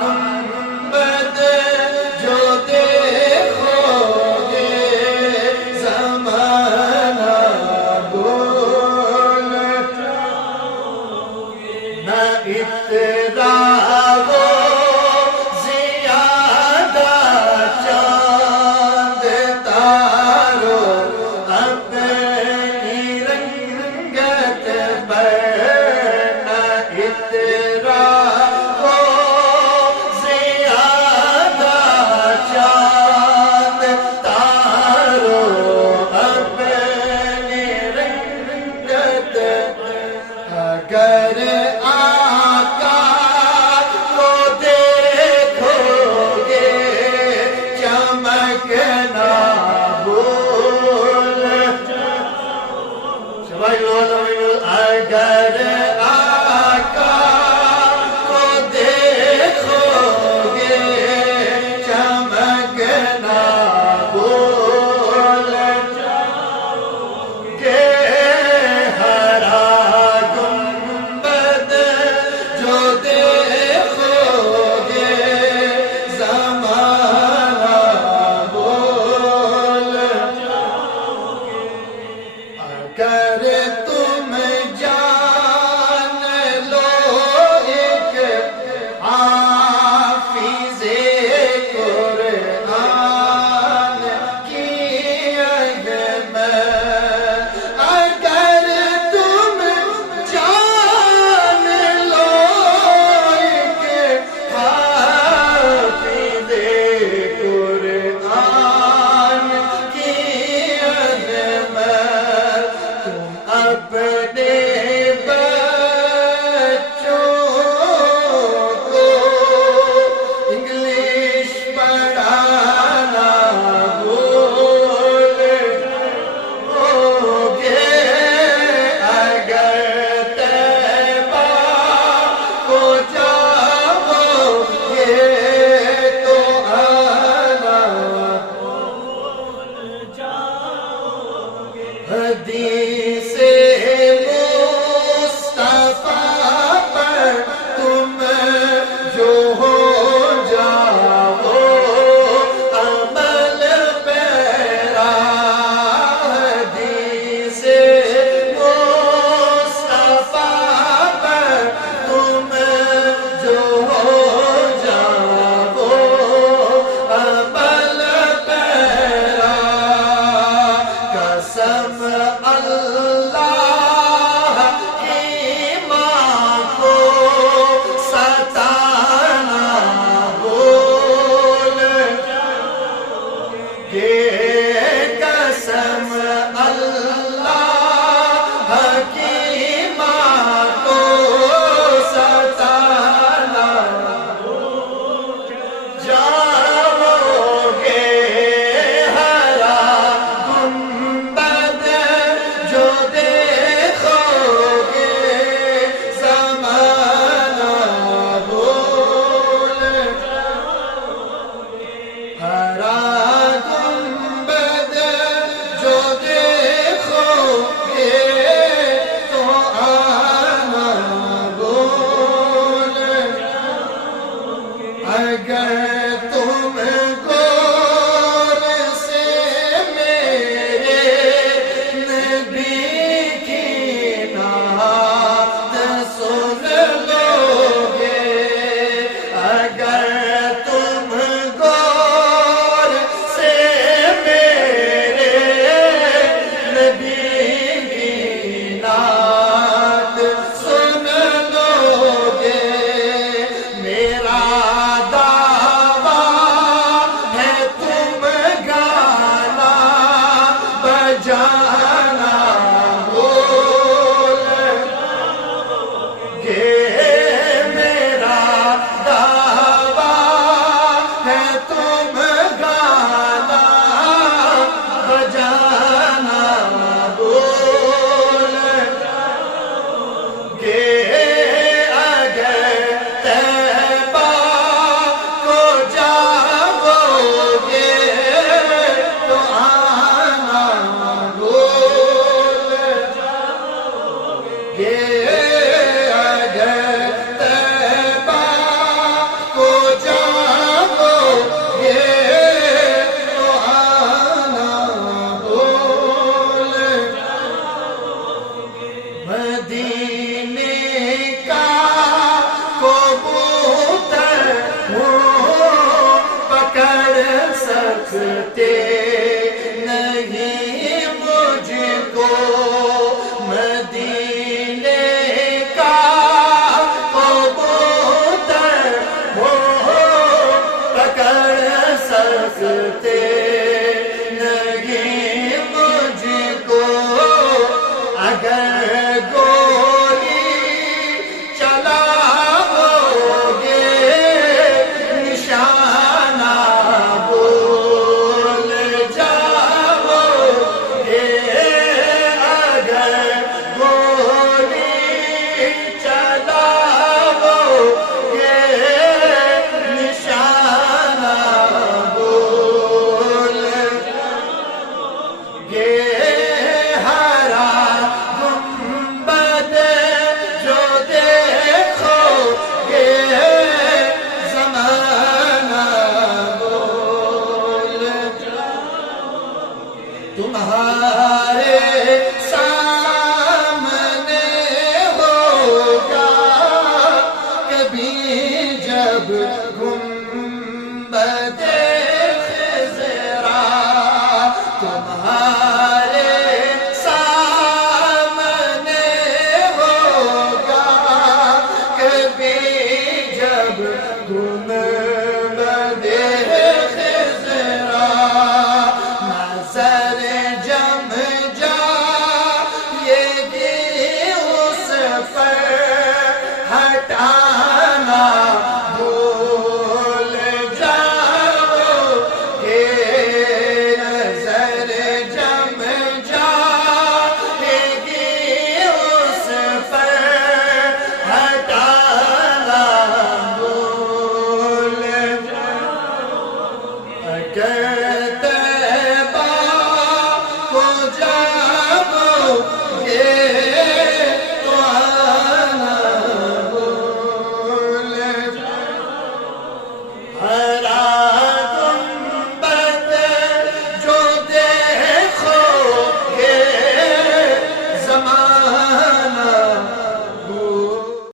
گنبد جو دیکھو گے زمانہ بھول جاؤگے، نہ اتنا وہ زیادہ چاند تاروں اپنی رنگت پر، نہ اتنا اگر آقا کو دیکھو گے چمکنا بھول جاؤگے، اگر آقا کو دیکھو گے چمکنا بھول جاؤگے، اگر تم جان لو ایک حافظ قرآن کی عظمت، اگر تم جان لو ایک حافظ قرآن کی عظمت، اپنے بچوں کو انگلش پڑھانا بھول جاؤگے، اگر طیبہ کو جاؤگے تو آنا بھول جاؤگے، حدیث مصطفیٰ پر تم جو ہو جاؤ عمل پیرا، حدیث مصطفیٰ پر تم جو ہو جاؤ عمل پیرا، قسم اللہ کی ماں کو ستانا بھول جاؤگے، قسم اللہ کی ماں کو ستانا بھول جاؤگے، ہرا گنبد جو دیکھو گے زمانہ بھول جاؤگے، ہرا گنبد جو دیکھو گے تو آنا بھول جاؤگے، اگر تم غور سے میرے نبی کی نعت سن لو گے، اگر تم غور سے میرے نبی کی نعت سن لو گے، میرا دامن سکتے نہیں مجھ کو مدینے کا کبوتر وہ پکڑ سکتے نہیں مجھ کو اگر گولی چلاؤ گے نشانہ بھول جاؤ گے اگر گولی چلاؤ گے نشانہ بھول گے ہرا گنبد جو دیکھو گے زمانہ بھول تمہارے سامنے ہوگا کبھی جب گنبد خضرا تمہارے سامنے ہوگا کبھی جب گنبد خضرا نظر جم جائے گی اس پر ہٹانا بھول جاؤ گے نظر جم جائے گی اس پر ہٹانا بھول کرتے کو جاؤ گے تو آنا بھول